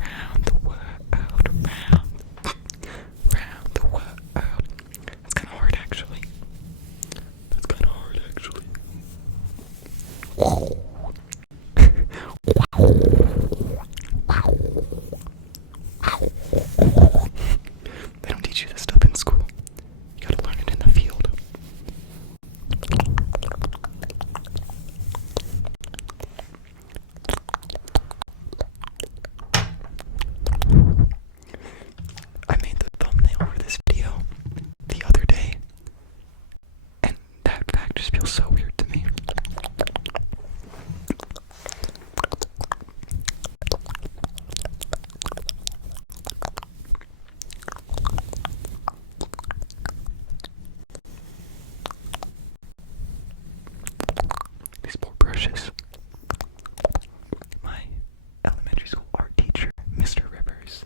Around the world, around the world. That's kind of hard, actually. They don't teach you this stuff in school. You gotta learn it in the field. I made the thumbnail for this video the other day, and that fact just feels so weird to me. These poor brushes. My elementary school art teacher, Mr. Rivers,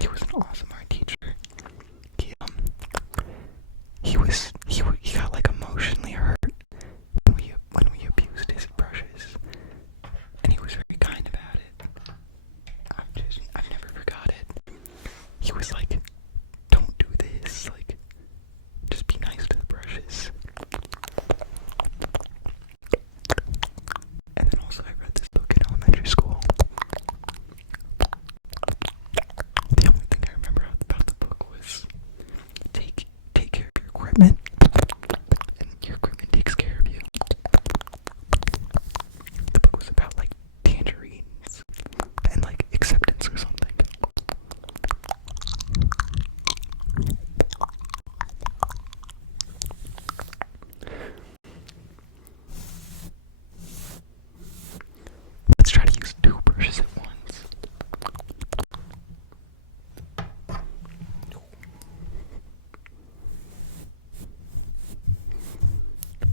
he was an awesome art teacher. He got like emotionally hurt when we abused his brushes, and he was very kind about it. I've never forgot it. He was like, "Don't do this. Like, just be nice to the brushes." And then also I read this book in elementary school. The only thing I remember about the book was take care of your equipment, and your equipment takes care of you. The book was about like tangerines and like acceptance or something. Let's try to use 2 brushes at once.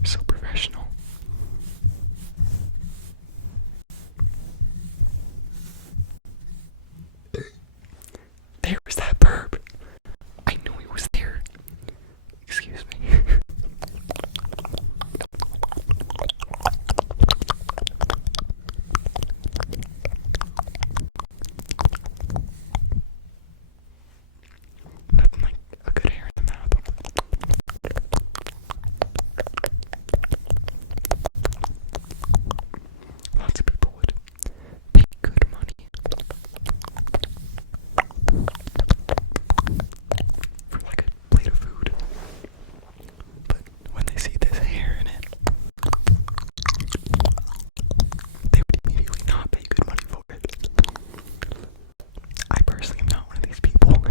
So professional. There was that burp. I knew he was there. Excuse me. Nothing like a good hair in the mouth. Lots of people would pay good money for like a plate of food, but when they see this hair in it, they would immediately not pay good money for it. I personally am not one of these people.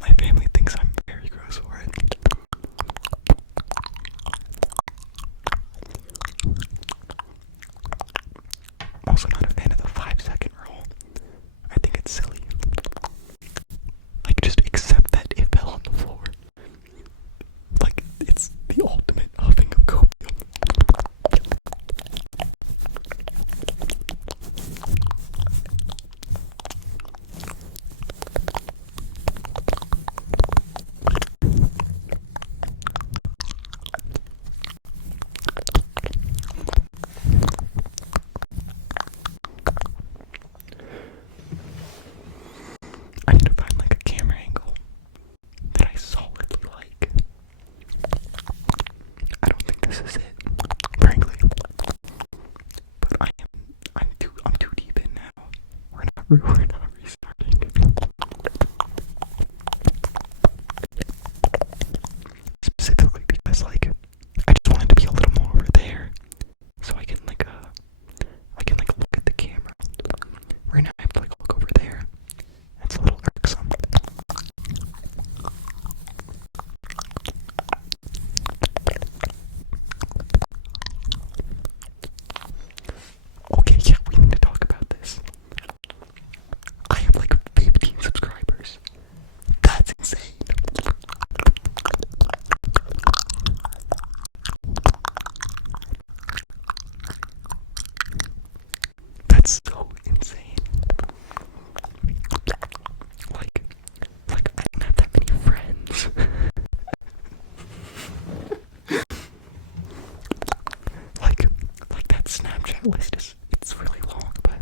My family thinks I'm very gross for it. I'm also not a fan of the 5-second rule. I think it's silly. Like, just accept that it fell on the floor. Like, it's the ultimate huffing of copium. I need to find like a camera angle that I solidly like. I don't think this is it, frankly. But I'm too deep in now. We're not restarting. Specifically because like I just wanted to be a little more over there, so I can like look at the camera. Right now I have to like look over there. It's a little irksome. Okay, yeah, we need to talk about this. I have like 15 subscribers. That's insane. That's so insane. Like I don't have that many friends. like that Snapchat list it's really long, but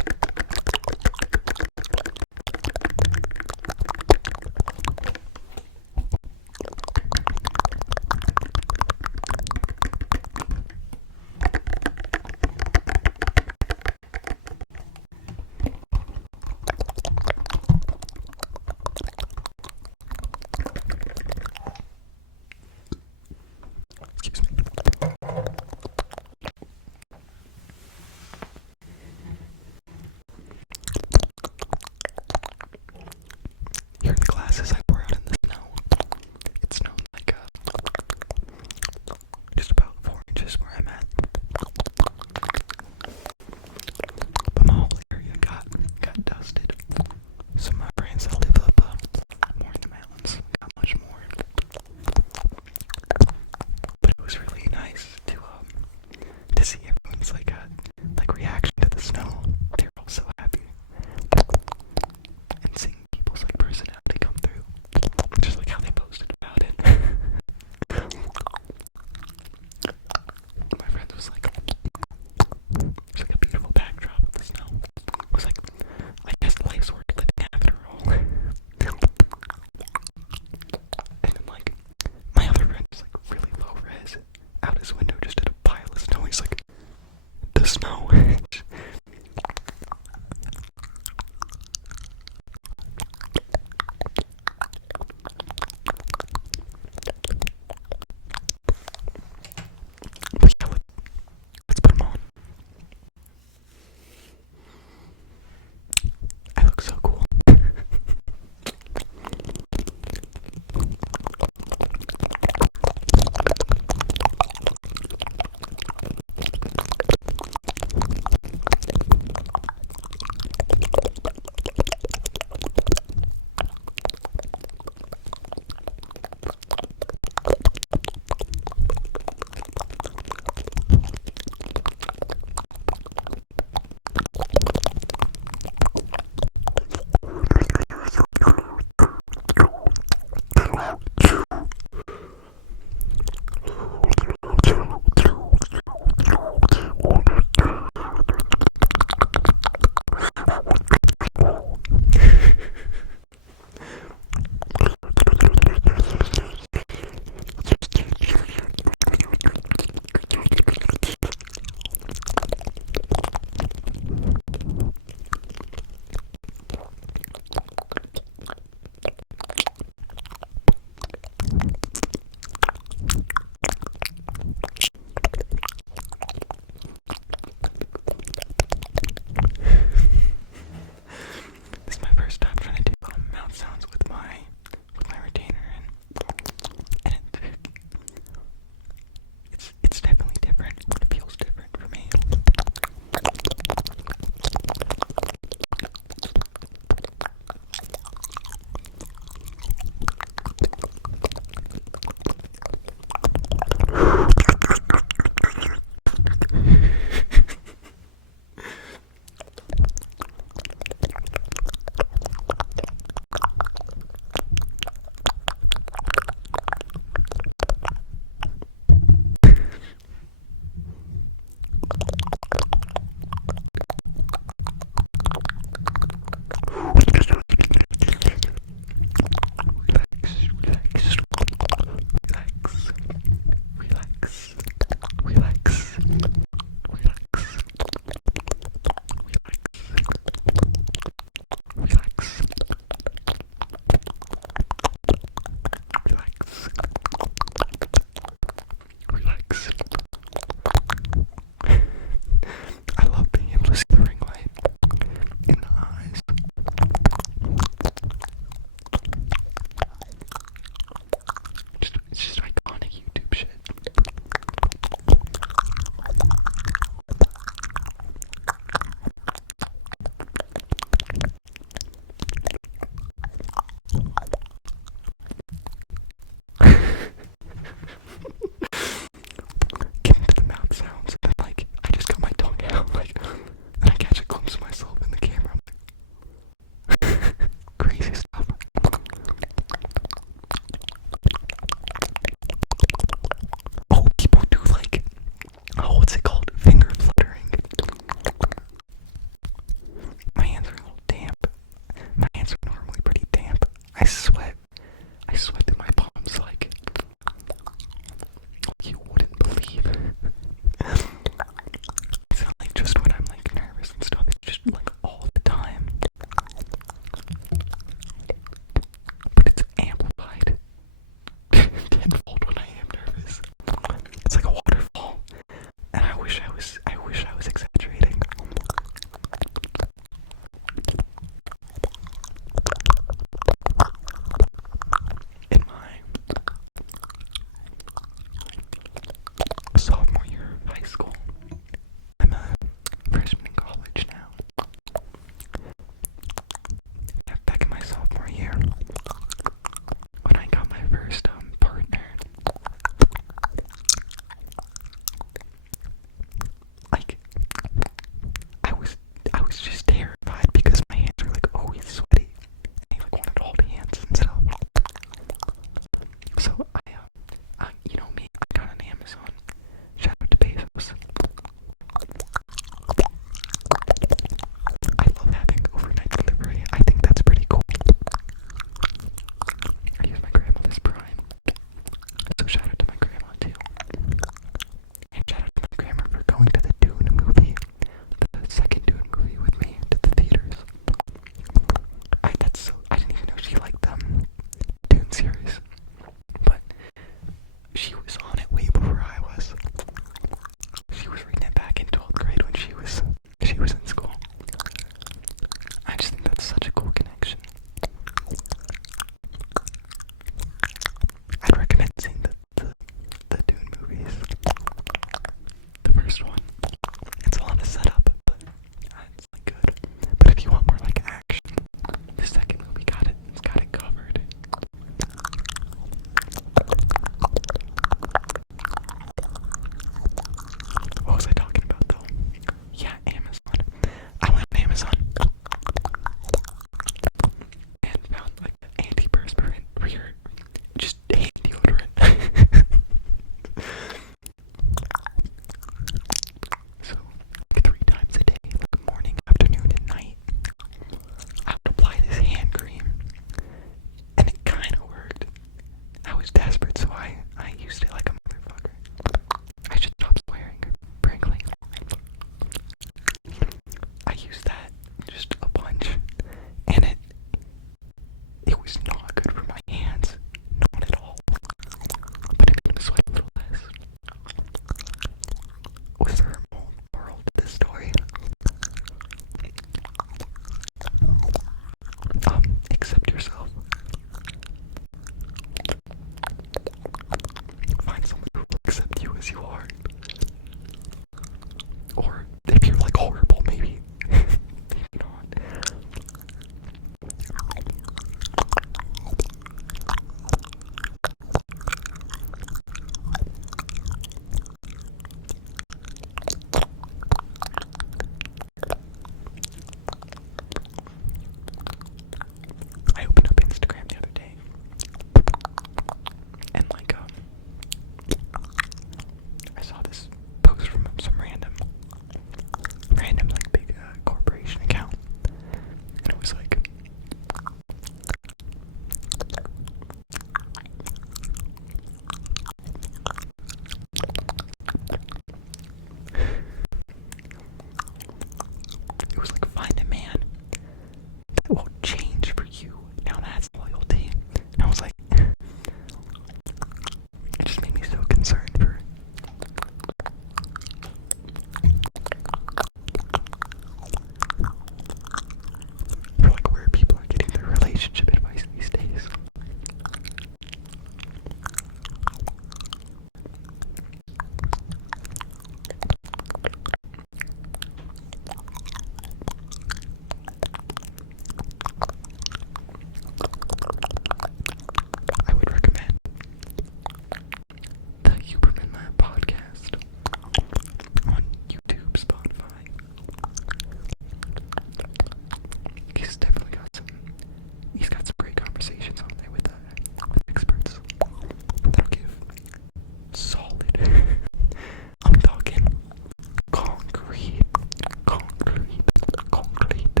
Concrete. Concrete.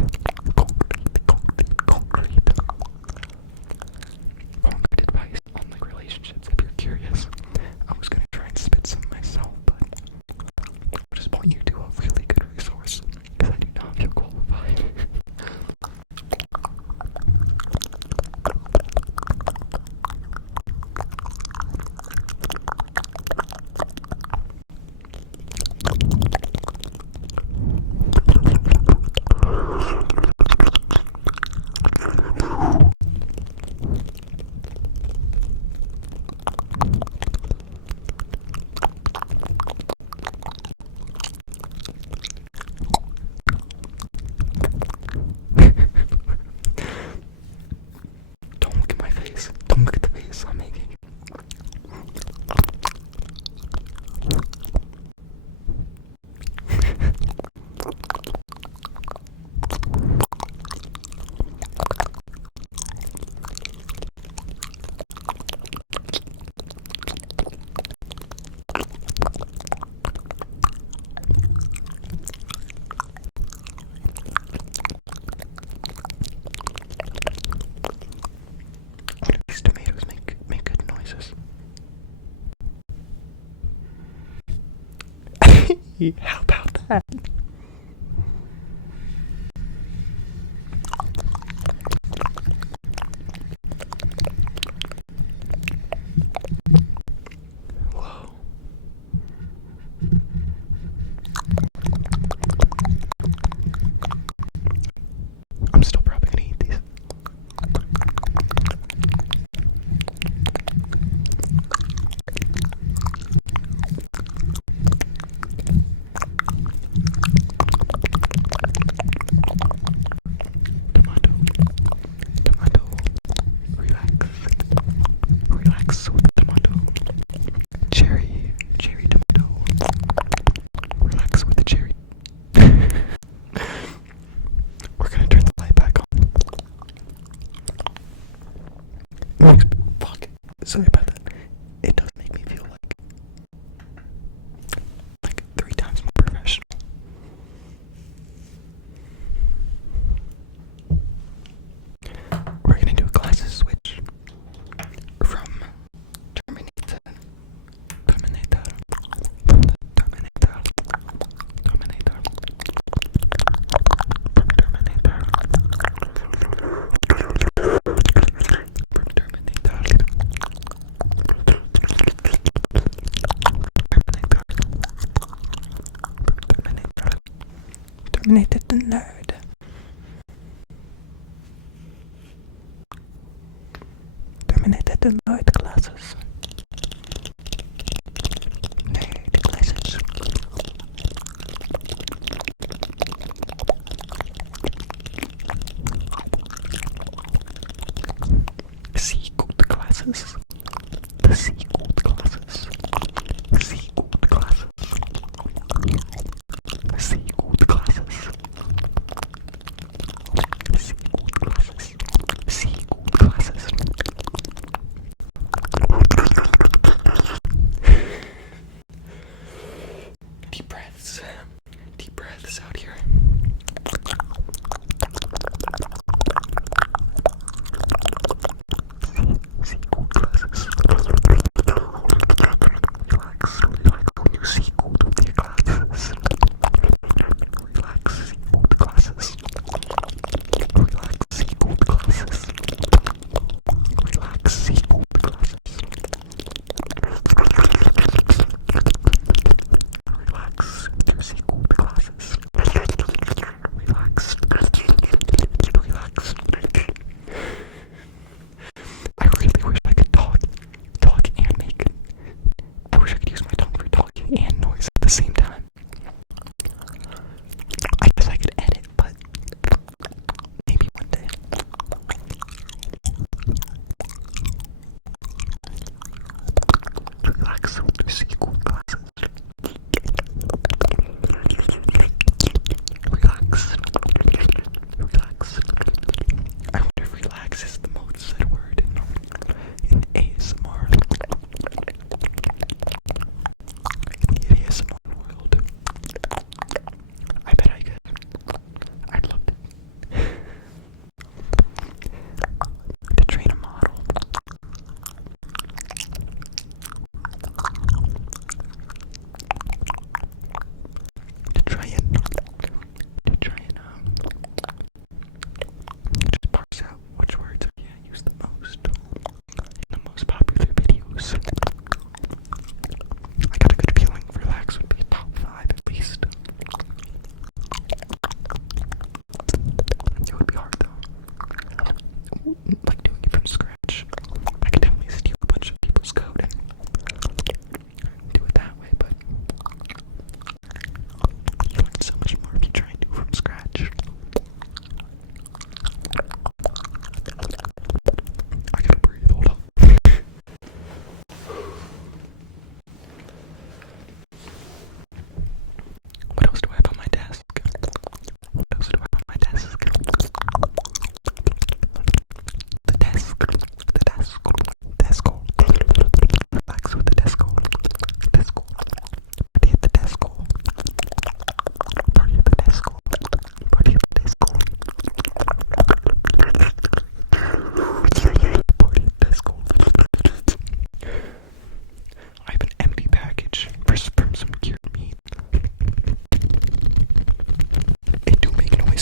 Concrete. Concrete. Concrete. Concrete advice on like relationships if you're curious. I was gonna try and spit some myself, but I'll just point you to a really good resource because I do not feel qualified. Don't look at my face. Don't look at the face I'm making. These tomatoes make good noises. How about that? Whoa. I'm still probably gonna eat these. Tomato. Tomato. Relax. Relax with the tomato. Cherry. Cherry tomato. Relax with the cherry. We're gonna turn the light back on. Fuck. Sorry about that. It does make me feel like 3 times more professional. We're gonna do a glasses switch from Terminator. Terminator. From the Terminator. Terminator. From Terminator. From Terminator. Terminated the nerd. Terminated the nerd glasses. Nerd glasses. Sea gold glasses. The sea gold glasses. Sea gold glasses. Sea gold glasses. Sea gold glasses. Sea gold glasses.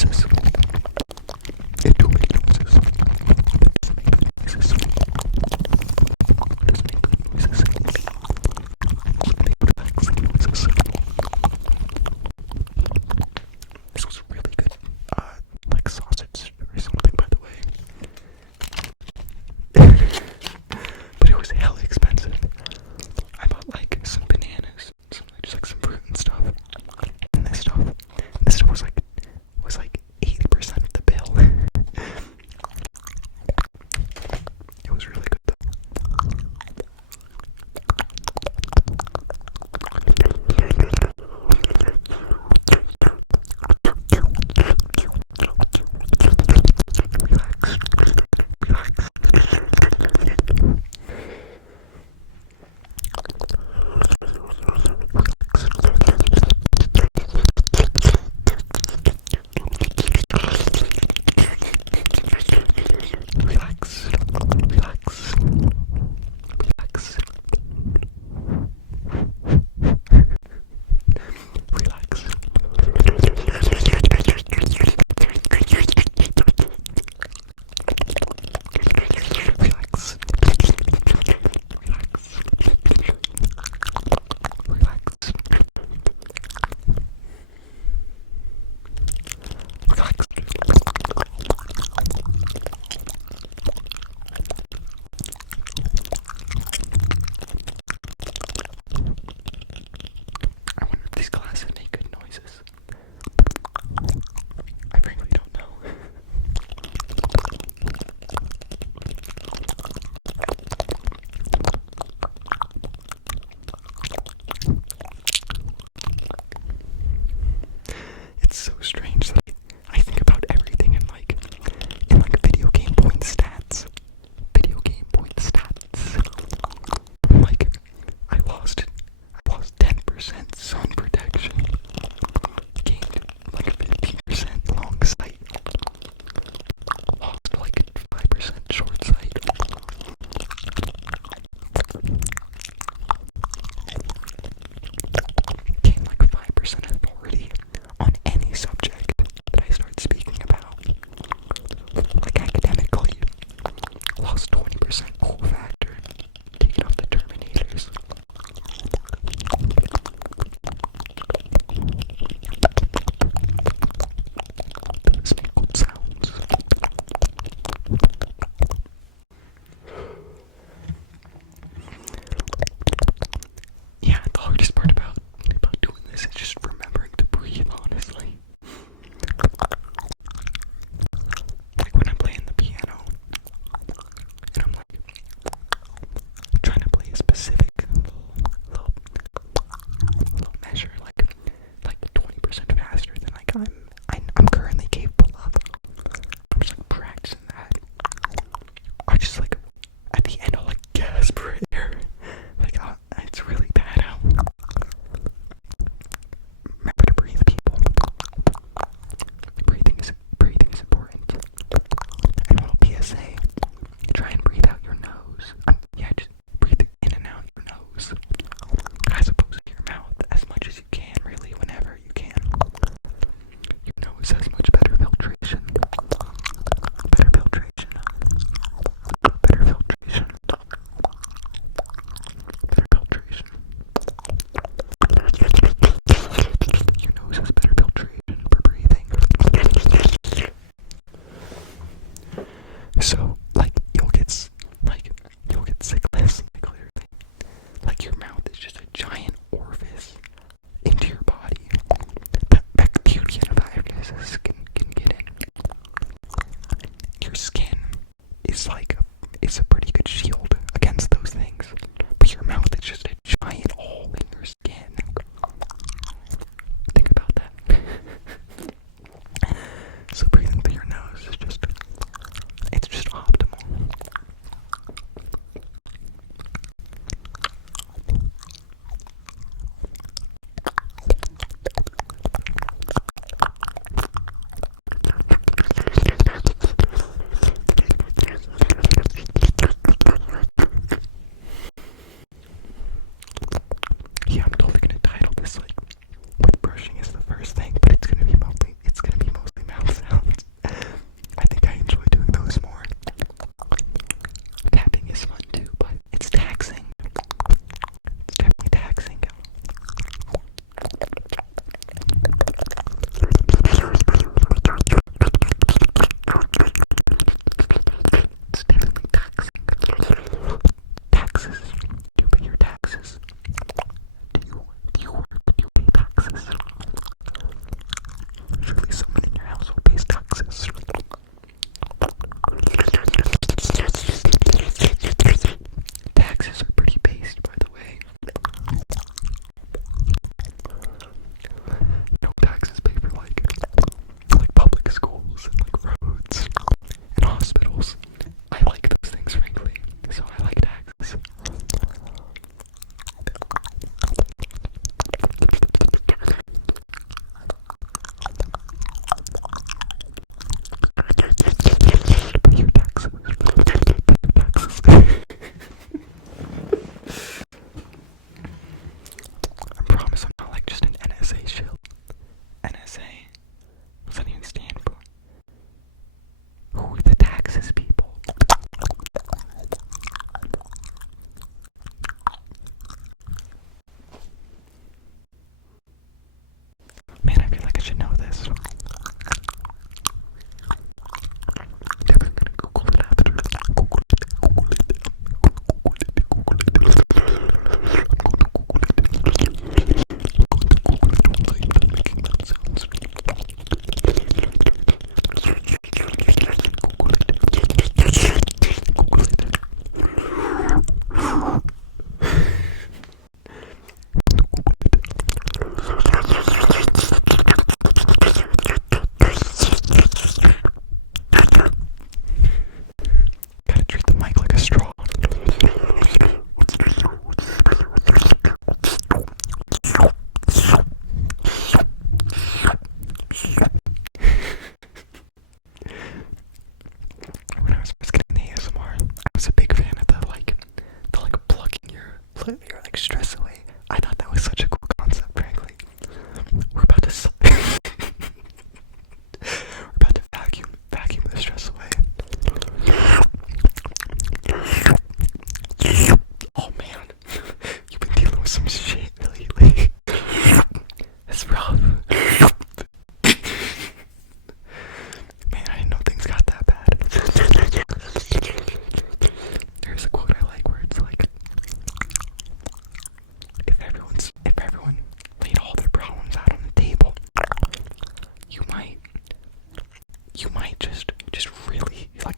noises. It do make noises. It doesn't make noises. It doesn't make good noises. It make relaxing noises. This was really good, like sausage or something, by the way. But it was hella expensive. I bought like some bananas, just like some fruit and stuff. And this stuff was like 80% of the bill. It was really good though. These glasses make good noises. I frankly don't know. It's so strange that I think about you might just really, like,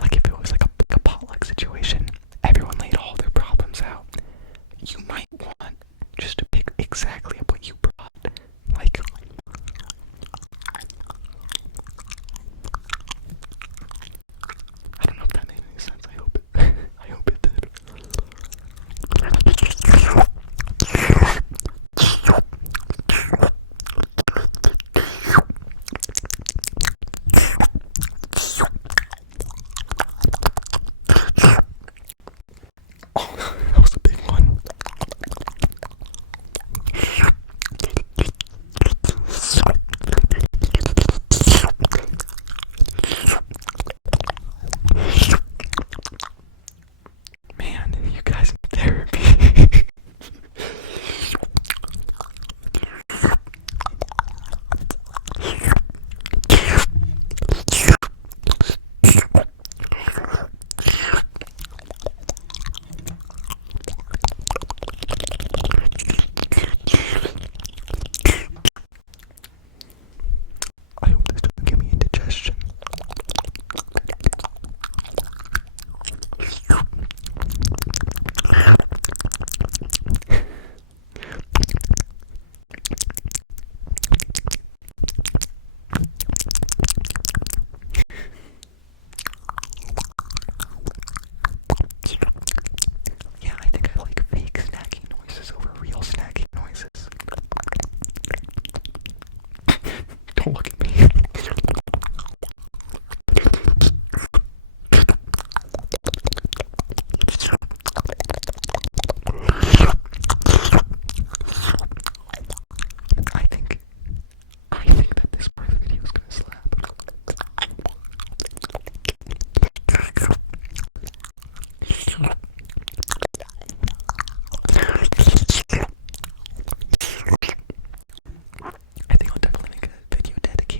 like if it was like a potluck situation, everyone laid all their problems out, you might want just to pick exactly up what you brought. Like, I don't know if that made any sense. I hope it I hope it did. Oh, that was a big one. Man, you guys need therapy. I hope this doesn't give me indigestion. Yeah, I think I like fake snacking noises over real snacking noises. Don't look at me. I think that this part of the video is gonna slap. I think I'll definitely make a video dedicated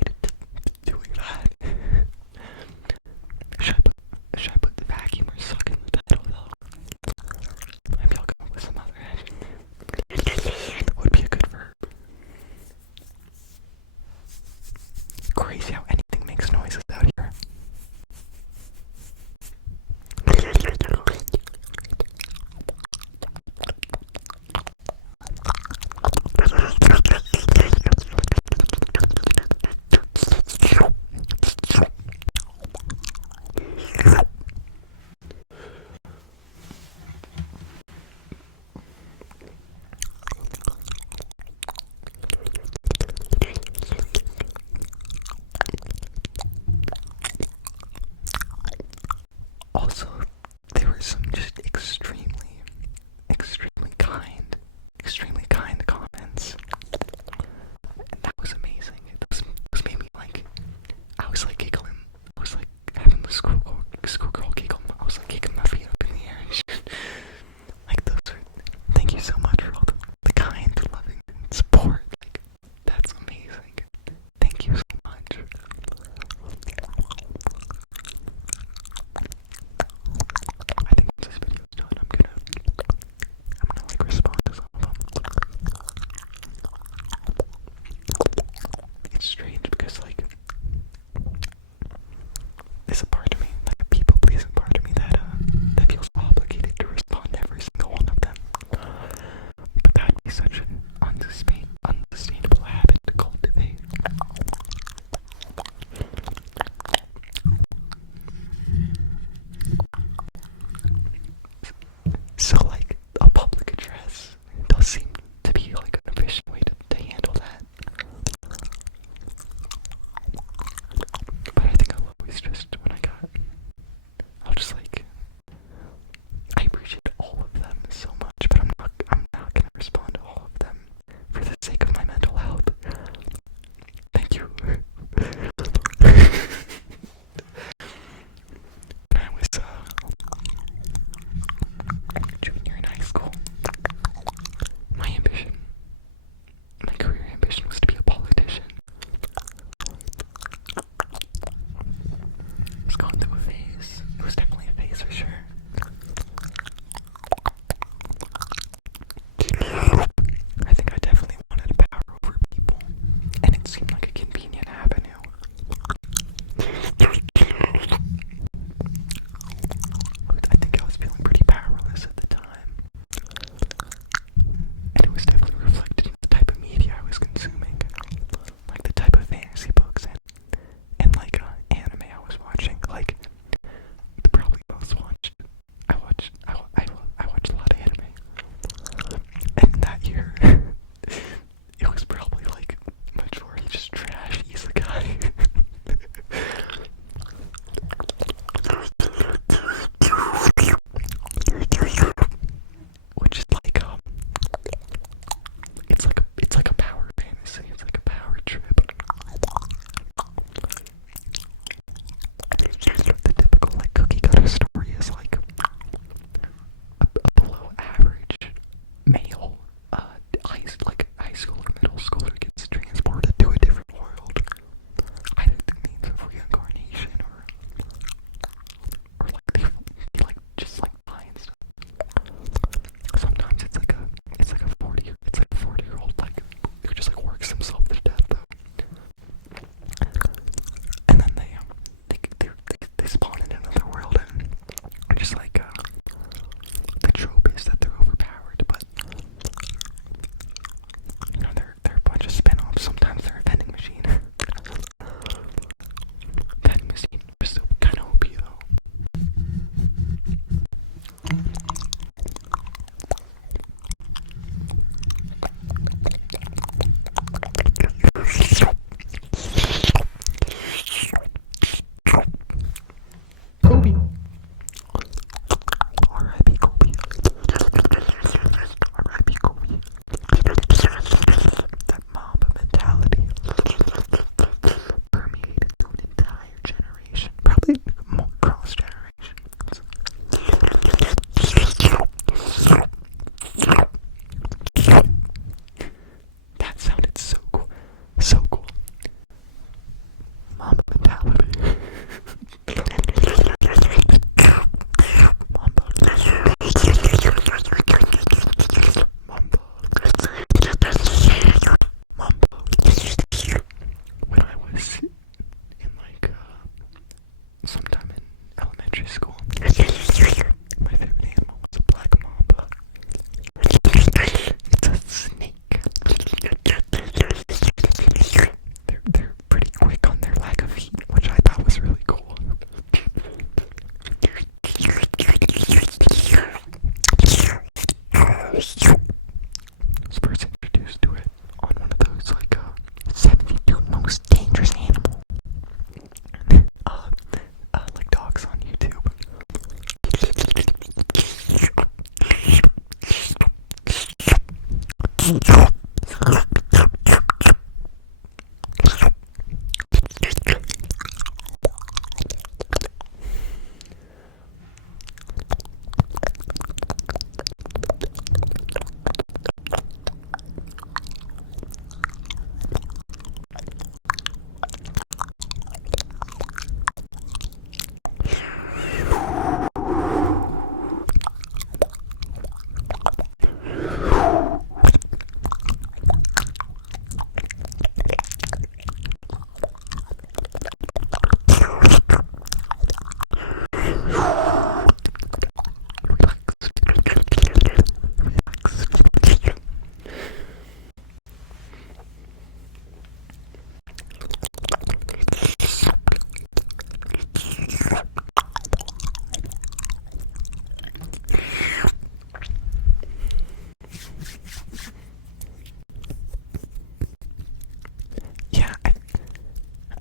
Yeah,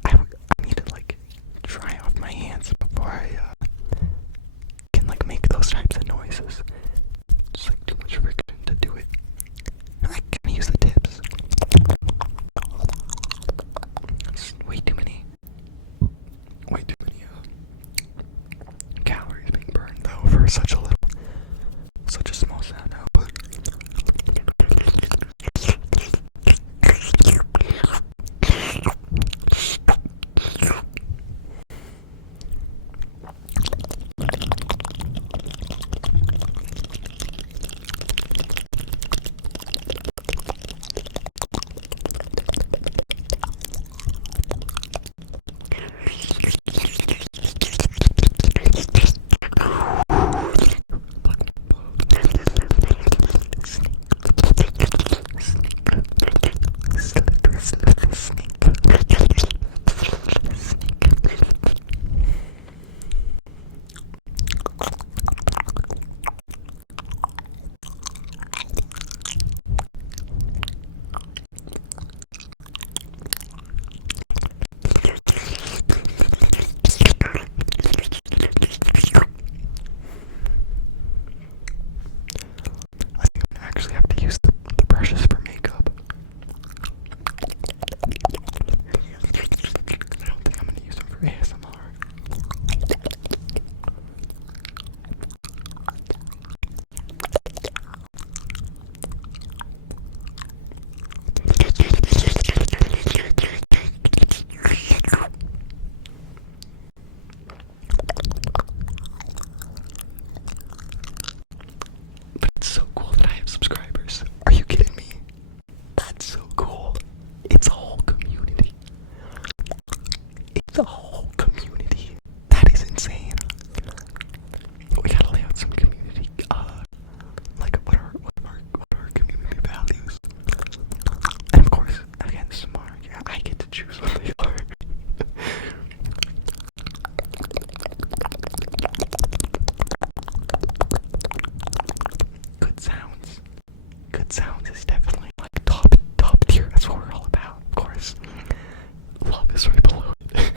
I need to like dry off my hands before I can like make those types of noises. It's like too much friction to do it. I can use the tips. It's way too many calories being burned though for such a small sound output. Actually have to use the brushes for makeup. I don't think I'm gonna use them for ASMR. But it's so cool that I have subscribers. Are you kidding me? That's so cool. It's a whole community. It's a whole community. That is insane. We gotta lay out some community, like what are community values? And of course, again, smart. Yeah, I get to choose what they are. Good sounds. Good sounds is definitely like top tier. That's what we're all about, of course. Love is right below it.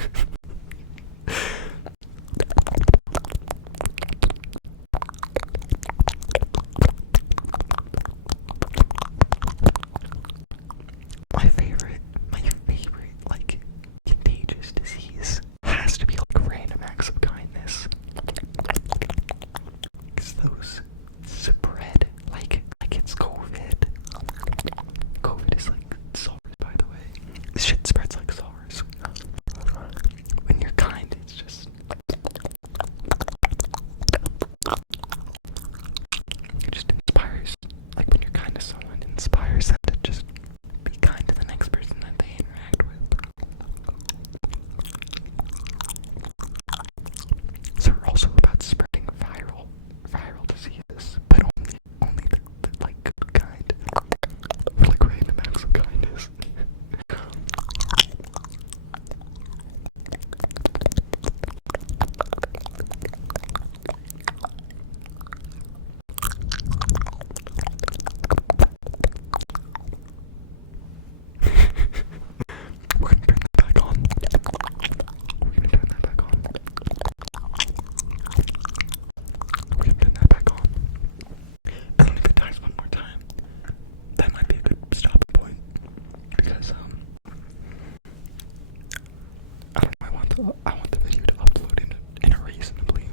want the video to upload in a reasonably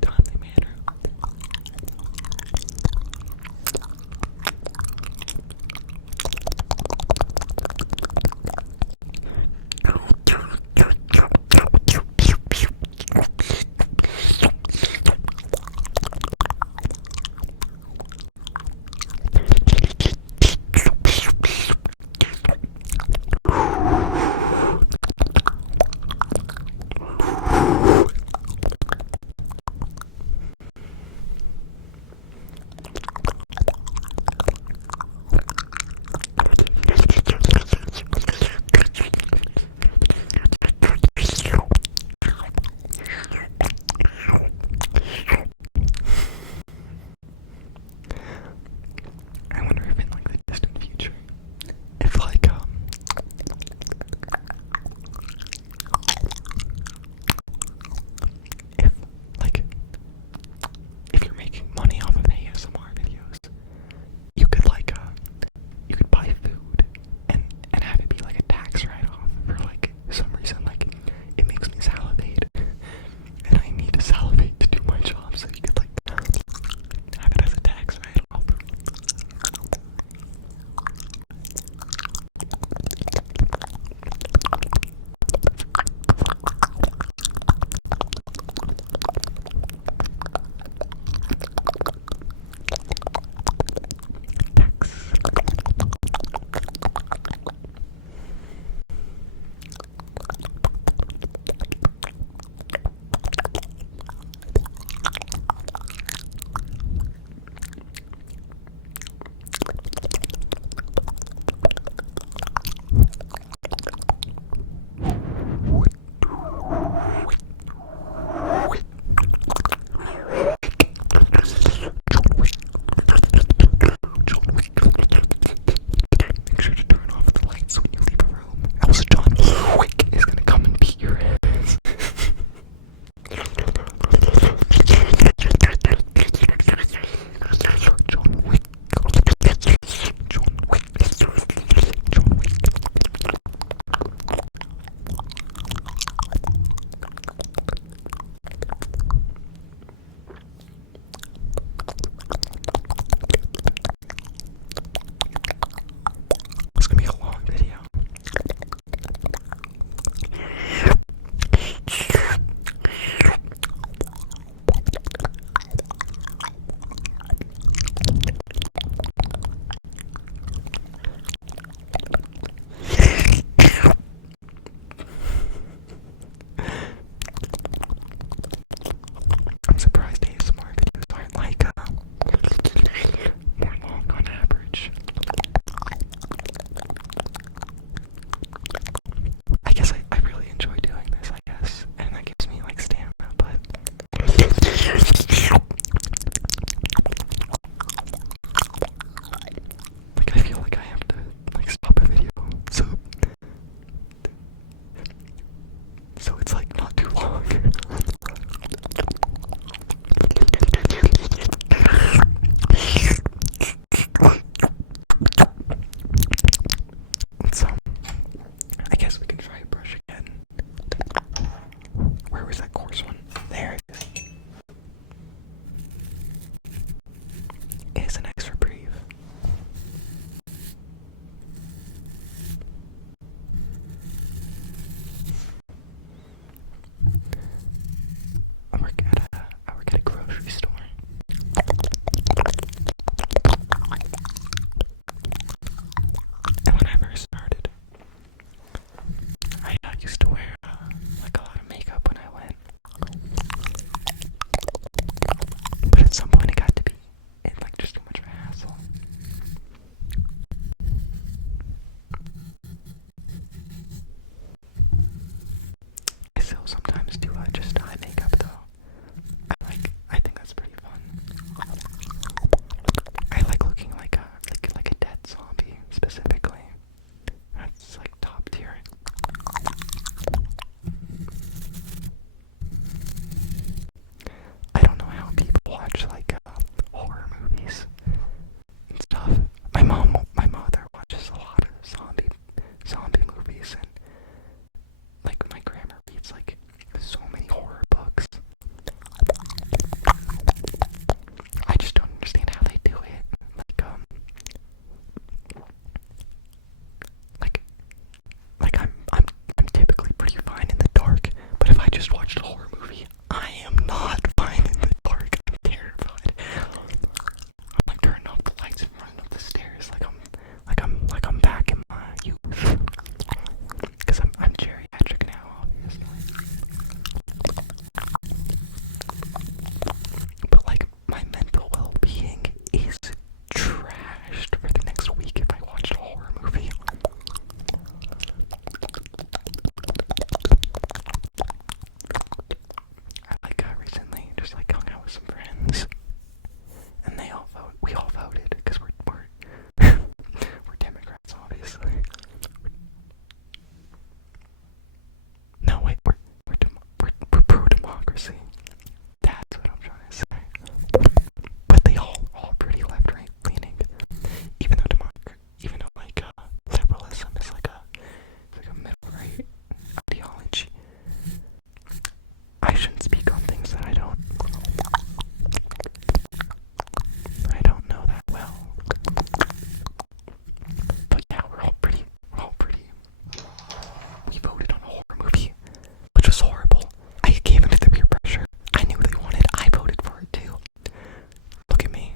timely manner. I wonder if in like the distant future, if like if like if you're making money off of ASMR videos, you could like you could buy food and have it be like a tax write-off for like some reason. Like it makes me salivate, and I need to salivate to do my job, so you could like have it as a tax write-off. Make sure to turn off the lights when you leave a room, else John Wick is gonna come and beat your ass. John Wick. John Wick. John Wick. It's gonna be a long video. I'm surprised ASMR videos aren't like more long on average. I guess I really enjoy doing this, I guess, and that gives me like stamina, but like I feel like I have to like stop a video so it's like not too long. So I guess we can try a brush again. Where was that coarse one? There it is. It's an extra brief. I work at a grocery store. And when I first started, we voted on a horror movie, which was horrible. I gave into the peer pressure. I knew what they wanted. I voted for it too. Look at me.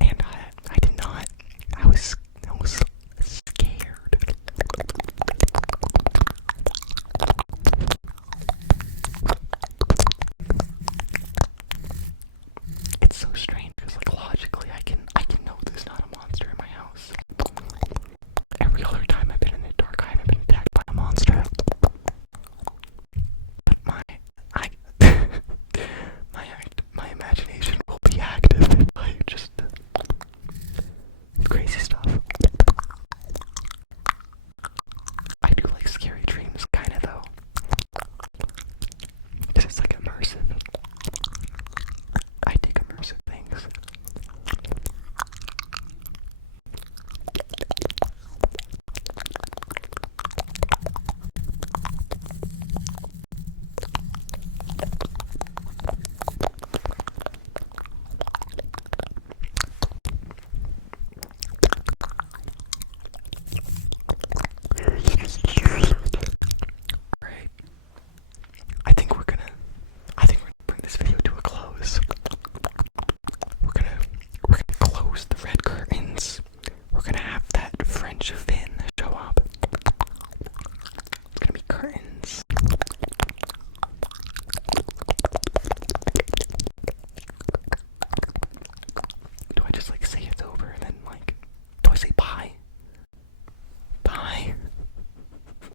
And I did not. I was scared. It's so strange because like logically I can know there's not a monster in my house. Every other time I've been in the dark, I haven't been attacked by a monster. But my imagination will be active. Like just crazy stuff. I do like scary